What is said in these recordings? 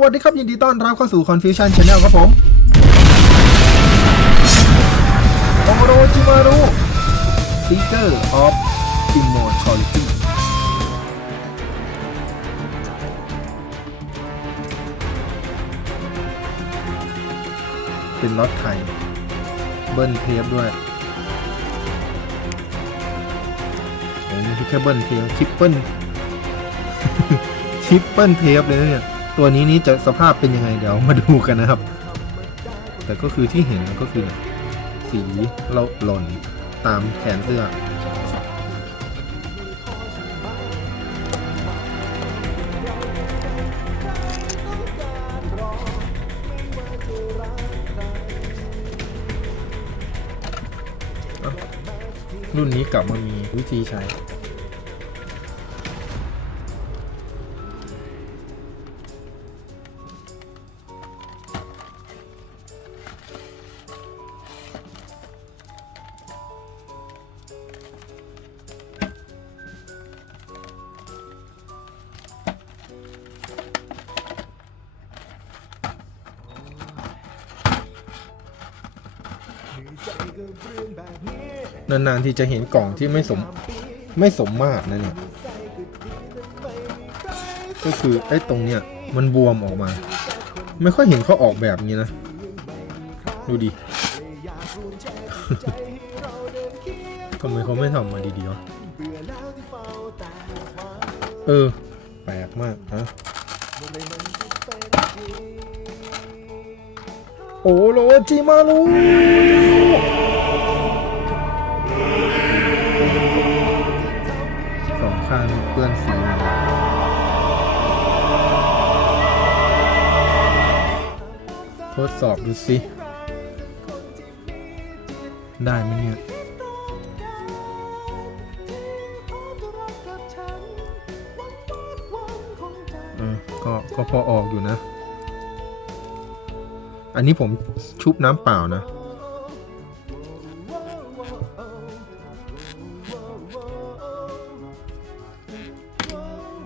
วัสดีครับยินดีต้อนรับเข้าสู่ Confusion Channel ครับผมโอโรจิมารุ Seeker of Immortality เป็นล็อตไทย เบิ้ลเทปด้วยโอ้ไม่ใช่แค่เบิ้ลเทปทริปเปิลทริปเปิลเทปเลยเนี่ย ตัวนี้นี่จะสภาพเป็นยังไงเดี๋ยวมาดูกันนะครับ แต่ก็คือที่เห็นก็คือสีเราหล่นตามแขนเสื้อรุ่นนี้กลับมามีวิธีใช้ นานๆที่จะเห็นกล่องที่ไม่สมไม่สมมาตรนะเนี่ย ก็คือไอ้ตรงเนี้ยมันบวมออกมา ไม่ค่อยเห็นเขาออกแบบนี้นะ ดูดิทำไมเขาไม่ทำมาดีๆวะเออ แปลกมากฮะโอโรจิมารุ ข้างเปื้อนสีทดสอบดูสิ ได้ไหมเนี่ยเออก็ก็พอออกอยู่นะ อันนี้ผมชุบน้ำเปล่านะ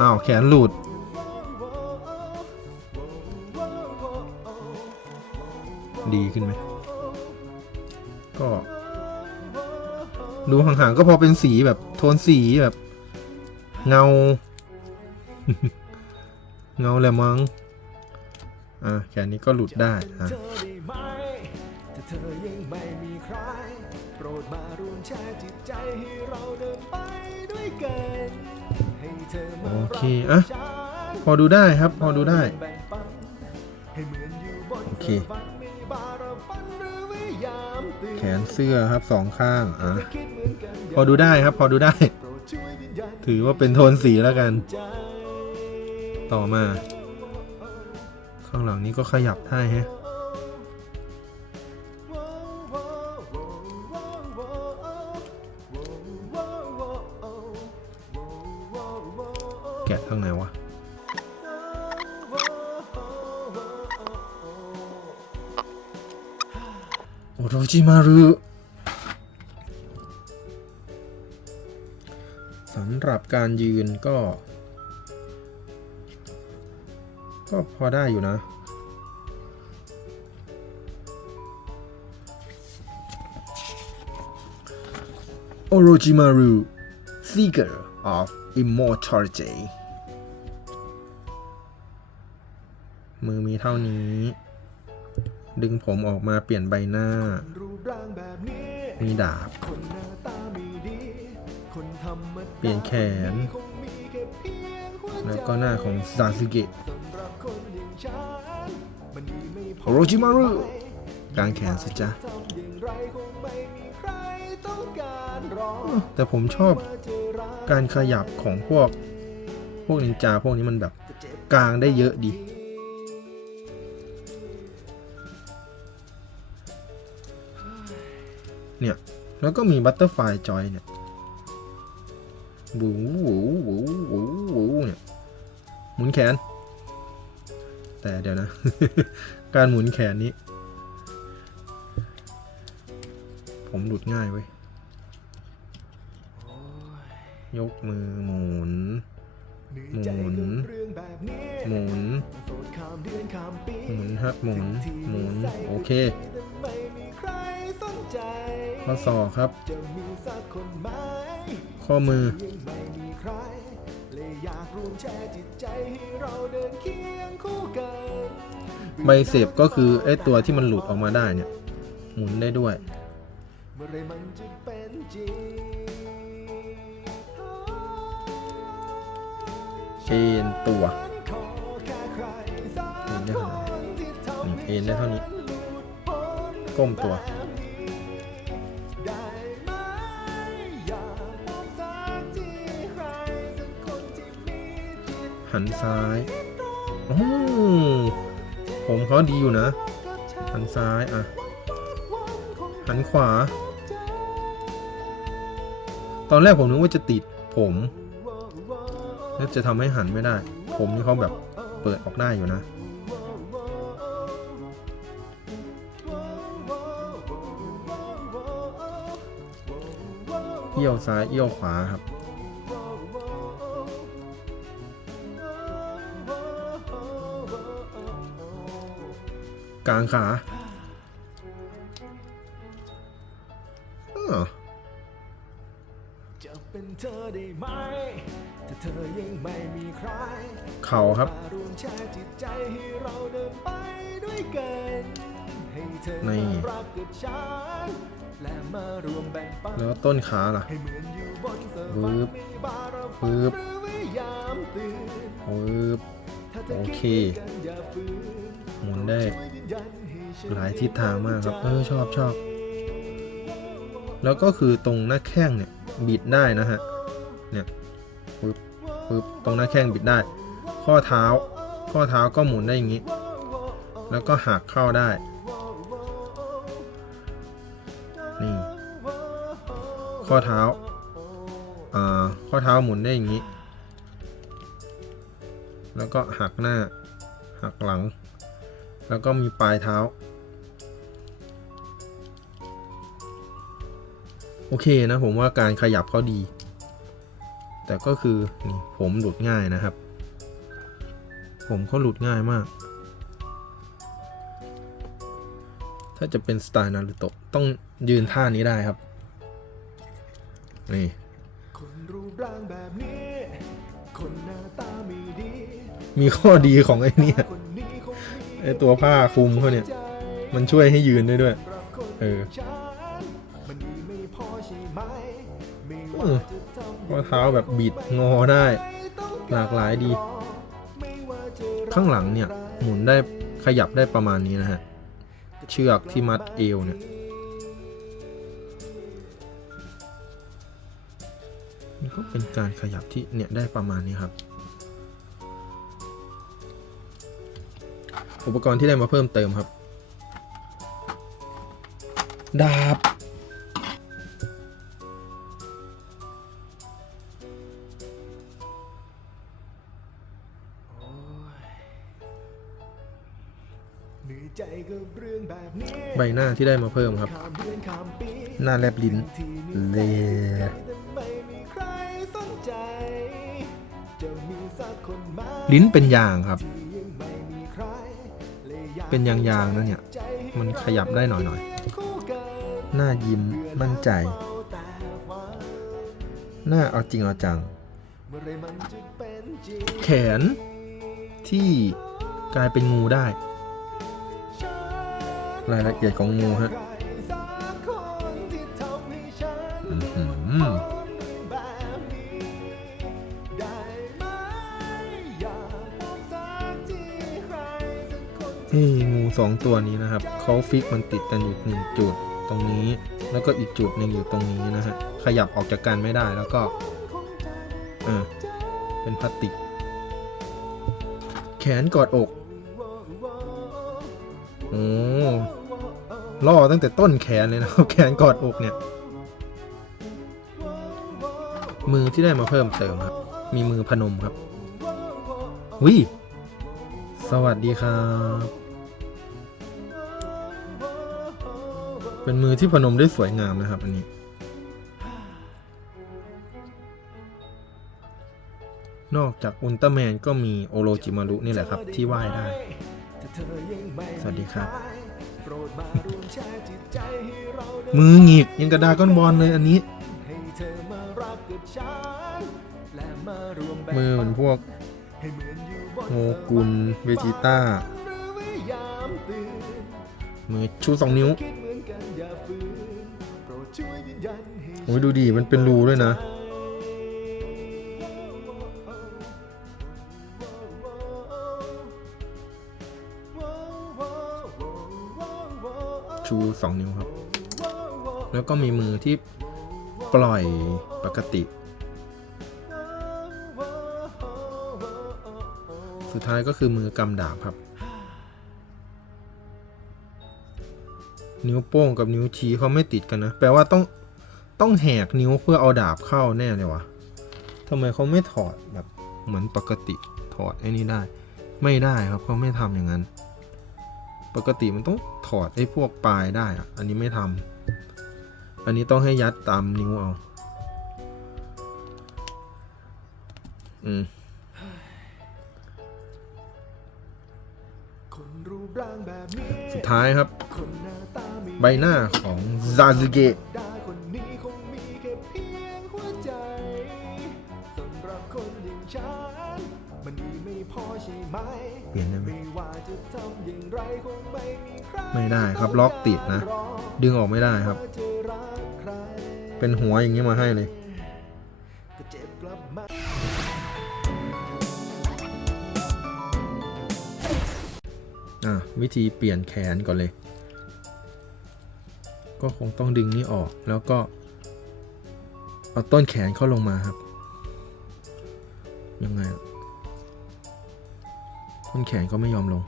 อ้าวแขนหลุด ดีขึ้นไหม ก็ ดูห่างๆก็พอเป็นสีแบบโทนสีแบบ เงา เงาแหละมั้งอะแขนนี้ก็หลุดได้อะ เคอะพอดูได้ครับ พอดูได้ โอเค แขนเสื้อครับสองข้างอะพอดูได้ครับ พอดูได้ ถือว่าเป็นโทนสีแล้วกัน ต่อมา ข้างหลังนี้ก็ขยับได้ฮะ จิมารุสำหรับการยืนก็ ก็พอได้อยู่นะโอโรจิมารุ Seeker of Immortality มือมีเท่านี้ ดึงผมออกมาเปลี่ยนใบหน้า มีดาบคนหน้าตาไม่ดีคนธรรมดาเปลี่ยนแขนคงมีแค่เพียงหัวใจแล้วก็หน้าของซาสึเกะสำหรับคนอย่างฉันมันมีไม่พโอโรจิมารุกางแขนสิจ๊ะทำอย่างไรคงไม่มีใครต้องการรอแต่ผมชอบมาเจอรักการขยับของพวก พวกนินจาพวกนี้มันแบบจะเจ็บกลางได้เยอะดี เนี่ย แล้วก็มีบัตเตอร์ไฟจอยเนี่ยวูวูวูวูวูเนี่ยหมุนแขน แต่เดี๋ยวนะ การหมุนแขนนี้ ผมหลุดง่ายเว้ย ยกมือหมุน หมุนหมุนหมุนฮะหมุนหมุนโอเคข้อศอกครับ ข้อมือใบเสพก็คือไอตัวที่มันหลุดออกมาได้เนี่ย หมุนได้ด้วย เอ็นตัวเอ็นได้เท่านี้เอนได้เท่านี้ ก้มตัวหันที่มีจิตหันซ้าย โอ้ผมเขาดีอยู่นะ หันซ้าย อะ หันขวา ตอนแรกผมนึกว่าจะติดผม แล้วจะทำให้หันไม่ได้ ผมนี่เขาแบบเปิดออกได้อยู่นะ เอี้ยวซ้ายเอี้ยวขวาครับกลางขา แชร์จิตใจให้เราเดินไปด้วยกัน ให้เธอนี่ มารักกับฉันและมารวมแบ่งปัน แล้วต้นขาล่ะ ให้เหมือนอยู่บนสวรรปึ๊บค์มีบารมีปึ๊บหรือวิยามตื่นปึ๊บถ้าเธอโอคิดเคกันอย่าฝืนหมุนได้ ช่วยยืนยันให้ฉันหลายทิศทางมากครับ เออชอบชอบ แล้วก็คือตรงหน้าแข้งเนี่ยบิดได้นะฮะ เนี่ยปึ๊บปึ๊บตรงหน้าแข้งบิดได้ ข้อเท้า ข้อเท้าก็หมุนได้อย่างนี้ แล้วก็หักเข้าได้ นี่ ข้อเท้า อ่า ข้อเท้าหมุนได้อย่างนี้ แล้วก็หักหน้า หักหลัง แล้วก็มีปลายเท้า โอเคนะผมว่าการขยับเขาดี แต่ก็คือนี่ผมหลุดง่ายนะครับ ผมเขาหลุดง่ายมาก ถ้าจะเป็นสไตล์นารูโตะต้องยืนท่านี้ได้ครับ นี่คนรูปร่างแบบนี้คนหน้าตาม่ดีมีข้อดีของไอ้นี่ไอ้ตัวผ้าคลุมเขาเนี่ย มันช่วยให้ยืนได้ด้วย เออฉันมันมีไม่พอใช่ไหมไม่เทำข้อเท้าแบบบิดงอได้ หลากหลายดี ข้างหลังเนี่ยหมุนได้ขยับได้ประมาณนี้นะฮะ เชือกที่มัดเอวเนี่ยนี่ก็เป็นการขยับที่เนี่ยได้ประมาณนี้ครับ อุปกรณ์ที่ได้มาเพิ่มเติมครับ ดาบ ใจกับเรื่องแบบนี้ใบหน้าที่ได้มาเพิ่มครับข้ามเดือนข้ามปีหน้าแลบลิ้นที่มีเลแต่ไม่มีใครสนใจจะมีสักคนไหมลิ้นเป็นยางครับที่ยังไม่มีใครเลยอยากเป็นยางๆนะเนี่ยใจให้มันขยับได้หน่อยคู่กันๆหน้ายิ้มมั่นใจเอาแต่ฝันหน้าเอาจริงเอาจังเมื่อไรมันจะเป็นจริงแขนที่กลายเป็นงูได้ รายละเอียดของงูฮะใครสักคนที่ทำให้ฉันอื้อหือนี้ได้ไหมอยากพบสักทีใครสักคนเอ้งูสองตัวนี้นะครับเขาฟิกมันติดกันอยู่หนึ่งจุดตรงนี้ แล้วก็อีกจุดหนึ่งอยู่ตรงนี้นะฮะขยับออกจากกันไม่ได้แล้วก็เออเป็นพลาสติก แขนกอดอก ล่อตั้งแต่ต้นแขนเลยนะครับแขนกอดอกเนี่ย มือที่ได้มาเพิ่มเติมครับ มีมือพนมครับวิสวัสดีครับ เป็นมือที่พนมได้สวยงามนะครับ อันนี้ นอกจากอุลตร้าแมนก็มีโอโรจิมารุนี่แหละครับ ที่ว่ายได้ สวัสดีครับ มือหงิกยังกระดาก้อนบอลเลยอันนี้ให้เธอมารักกับฉันและมารวมแบ่งมือเหมือนพวกให้เหมือนอยู่บนโงกุลเวจิต้าหรือว่ายามตื่นมือชูสองนิ้วคิดเหมือนกันอย่าฝืนโปรดช่วยยืนยันให้โอ้ยดูดิมันเป็นรูด้วยนะ ชูสองนิ้วครับ แล้วก็มีมือที่ปล่อยปกติ สุดท้ายก็คือมือกำดาบครับ นิ้วโป้งกับนิ้วชี้เขาไม่ติดกันนะ แปลว่าต้องต้องแหกนิ้วเพื่อเอาดาบเข้าแน่เลยวะทำไมเขาไม่ถอดแบบเหมือนปกติถอดไอ้นี่ได้ ไม่ได้ครับเขาไม่ทำอย่างนั้น ปกติมันต้องถอดไอ้พวกปลายได้อะอันนี้ไม่ทำอันนี้ต้องให้ยัดตามนิ้วเอา อืมสุดท้ายครับ ใบหน้าของซาสึเกะ ไม่ได้ครับล็อกติดนะ ดึงออกไม่ได้ครับว่าจะรักใครเป็นหัวอย่างนี้มาให้เลยก็เจ็บกลับมาอะวิธีเปลี่ยนแขนก่อนเลย ก็คงต้องดึงนี้ออกแล้วก็ เอาต้นแขนเข้าลงมาครับ ยังไงอะ ต้นแขนก็ไม่ยอมลง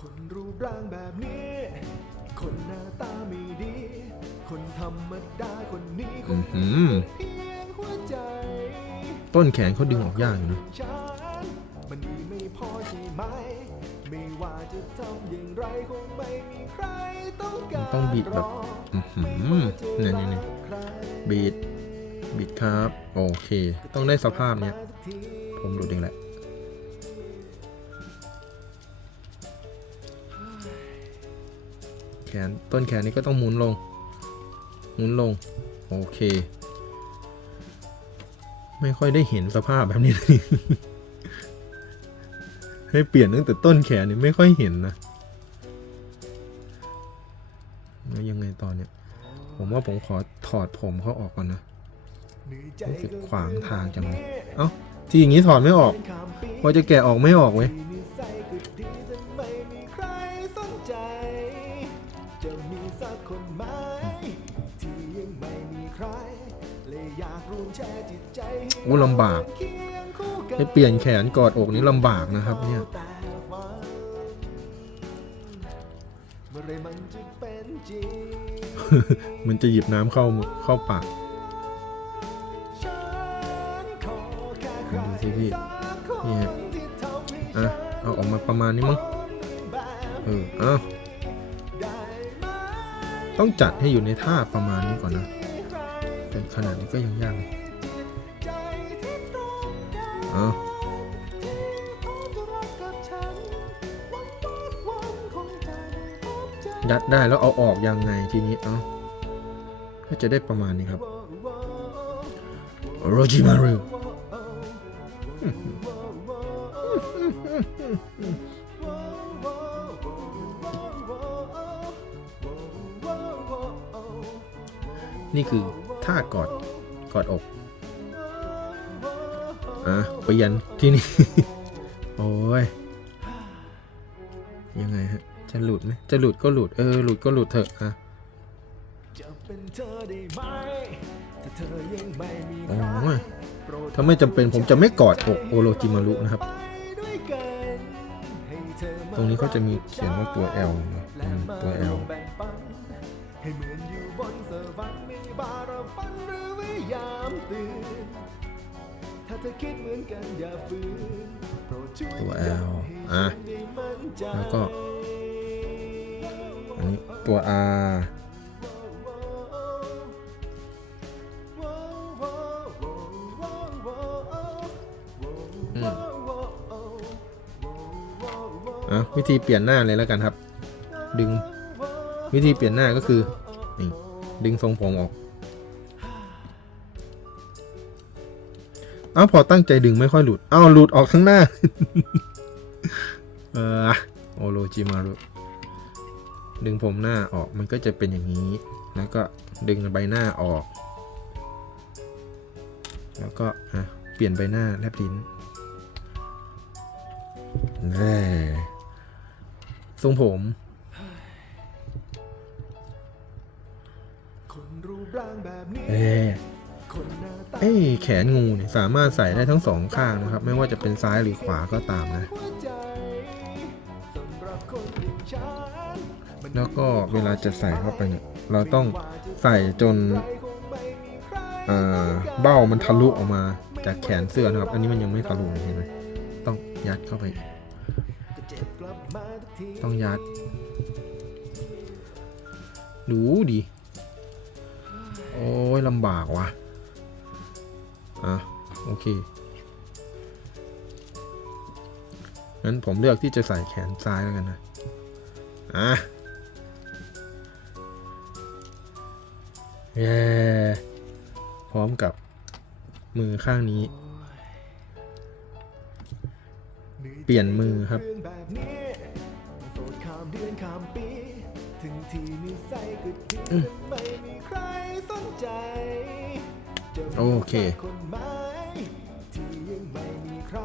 คนรูปร่างแบบนี้ คนหน้าตาไม่ดี คนธรรมดาคนนี้คอืงอหือ เพียงหัวใจต้นแขนเขาดึงออกยากอยู่นะฉัน ต้องการต้องบีบแบบอือหือเนี่ยเนี่ยเนี่ยบีดบีดครับ โอเค ต้องได้สภาพเนี้ยผมหลุดเองแหละแขนต้นแขนนี้ก็ต้องหมุนลง หมุนลง โอเค ไม่ค่อยได้เห็นสภาพแบบนี้เลย ให้เปลี่ยนตั้งแต่ต้นแขนนี่ไม่ค่อยเห็นนะแล้วยังไงตอนเนี้ยผมว่าผมขอถอดผมเขาออกก่อนนะรู้สึกขวางทางจังเลยเอ้าที่อย่างนี้ถอดไม่ออกพอจะแกะออกไม่ออกเว้ยนิสัยก็ดีแต่ไม่มีใครสนลยอยากรวมแชร์จิตใจให้โอ้ลำบาก ให้เปลี่ยนแขนกอดอกนี้ลำบากนะครับเนี่ยแต่ฝันเมื่อไรมันจะเป็นจริงมันจะหยิบน้ำเข้ามือเข้าปากฉันขอแค่ใครดูสิพี่สักคนนี่ฮะที่ทำให้อะฉันเอาออกมาประมาณนี้มั้งแบบเออเอาได้ไหมต้องจัดให้อยู่ในท่าประมาณนี้ก่อนนะ เป็นขนาดนี้ก็ยังยากเลย อาที่พบจะรักกับฉันวันสักวันคงจะได้พบเจอยัดได้แล้วเอาออกยังไงทีนี้เอ้าก็จะได้ประมาณนี้ครับโรจิมารุนี่คือท่ากอดกอดอก อะเปลี่ยนที่นี่ โอ้ย ยังไงฮะ จะหลุดไหมจะหลุดก็หลุด เออ หลุดก็หลุดเถอะอะโอ้ยถ้าไม่จำเป็นผมจะไม่กอดอกโอโรจิมารุนะครับ ตรงนี้เขาจะมีเขียนว่าตัว L นะแลอืมมาตัว L ให้เหมือนอยู่บนสวรรค์ม่บาระฝันหรือยามตื่น เธอคิดเหมือนกันอย่าฝืนโปรดช่วยตัวย้ำ L ให้อะฉันได้ใจแล้วก็อันนี้ตัว R อืมอะวิธีเปลี่ยนหน้าเลยแล้วกันครับ ดึงวิธีเปลี่ยนหน้าก็คือนี่ดึงทรงผมออก อ้าพอตั้งใจดึงไม่ค่อยหลุดเอ้าหลุดออกข้างหน้า เออโอโรจิมารุดึงผมหน้าออกมันก็จะเป็นอย่างนี้ แล้วก็ดึงใบหน้าออก แล้วก็อะเปลี่ยนใบหน้าแลบลิ้นแน่ทรงผมคนรูปร่างแบบนี้ เอ๊ะคนหน้าตาเอ้ยแขนงูเนี่ยสามารถใส่ได้ทั้งสองข้างนะครับ ไม่ว่าจะเป็นซ้ายหรือขวาก็ตามนะ แล้วก็เวลาจะใส่เข้าไปเนี่ยเราต้องใส่จนเบ้ามันทะลุออกมาจากแขนเสื้อนะครับ อันนี้มันยังไม่ทะลุเห็นไหมต้องยัดเข้าไป ต้องยัด ดูดิ โอ้ยลำบากว่ะ อะโอเคงั้นผมเลือกที่จะใส่แขนซ้ายแล้วกันนะอะเย้พร้อมกับมือข้างนี้ เปลี่ยนมือครับถึงทีนิสัยก็ดีไม่มีใครสนใจ โอเคคนไหมที่ยังไม่มีใคร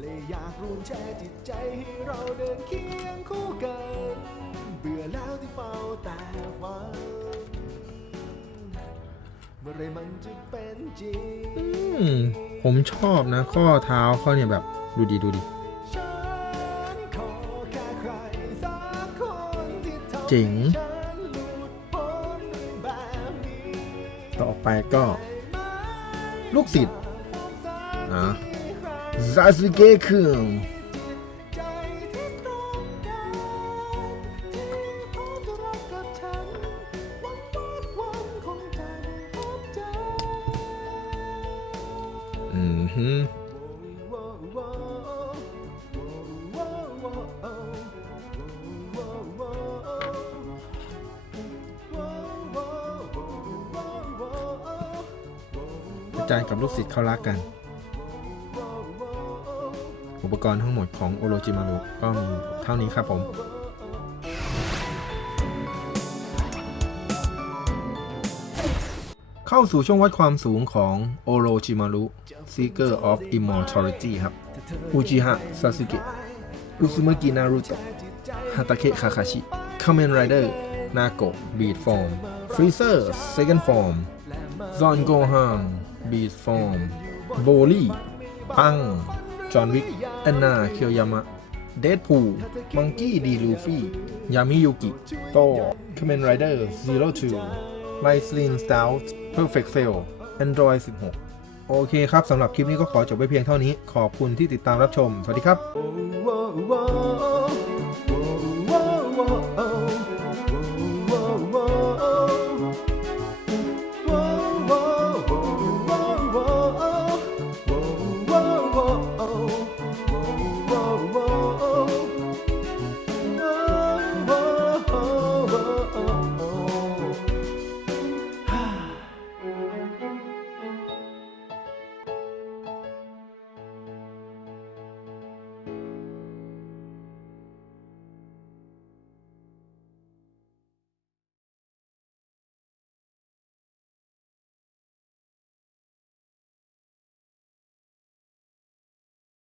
เลยอยากรวมแชร์จิตใจให้เราเดินเคียงคู่กัน เบื่อแล้วที่เฝ้าแต่ฝันเมื่อไรมันจะเป็นจริงผมชอบนะ ข้อเท้าเขาเนี่ยแบบดูดีดูดีฉันขอแค่ใครสักคนที่ทำเจ๋งต่อไปก็ ลูกศิษย์อะซาสึเกะคุงใจที่ต้องการที่พร้อม จาวันคงจะได้พบเจออืมฮึอาจารย์กับลูกศิษย์เขารักกัน อุปกรณ์ทั้งหมดของโอโรจิมารุก็มีเท่านี้ครับผมเข้าสู่ช่วงวัดความสูงของโอโรจิมารุ Seeker of Immortality ครับอุจิฮะซาสึเกะอุซุมากินารุโตะฮาตาเคะคาคาชิคาเมนไรเดอร์นาโกะบีดฟอร์มฟรีเซอร์เซคันด์ฟอร์มซอนโกฮาม บีดฟอร์มโบลี่ปัง จอห์นวิกแอนนาเคียวยามะ เดดพูลมังกี้ดีลูฟี่ ยามิยุกิ โตคาเมนไรเดอร์ Zero Two ไลสลินสตาร์เพอร์เฟกเซล Android 16 โอเคครับ สำหรับคลิปนี้ก็ขอจบไปเพียงเท่านี้ ขอบคุณที่ติดตามรับชม สวัสดีครับ Oh, oh, oh.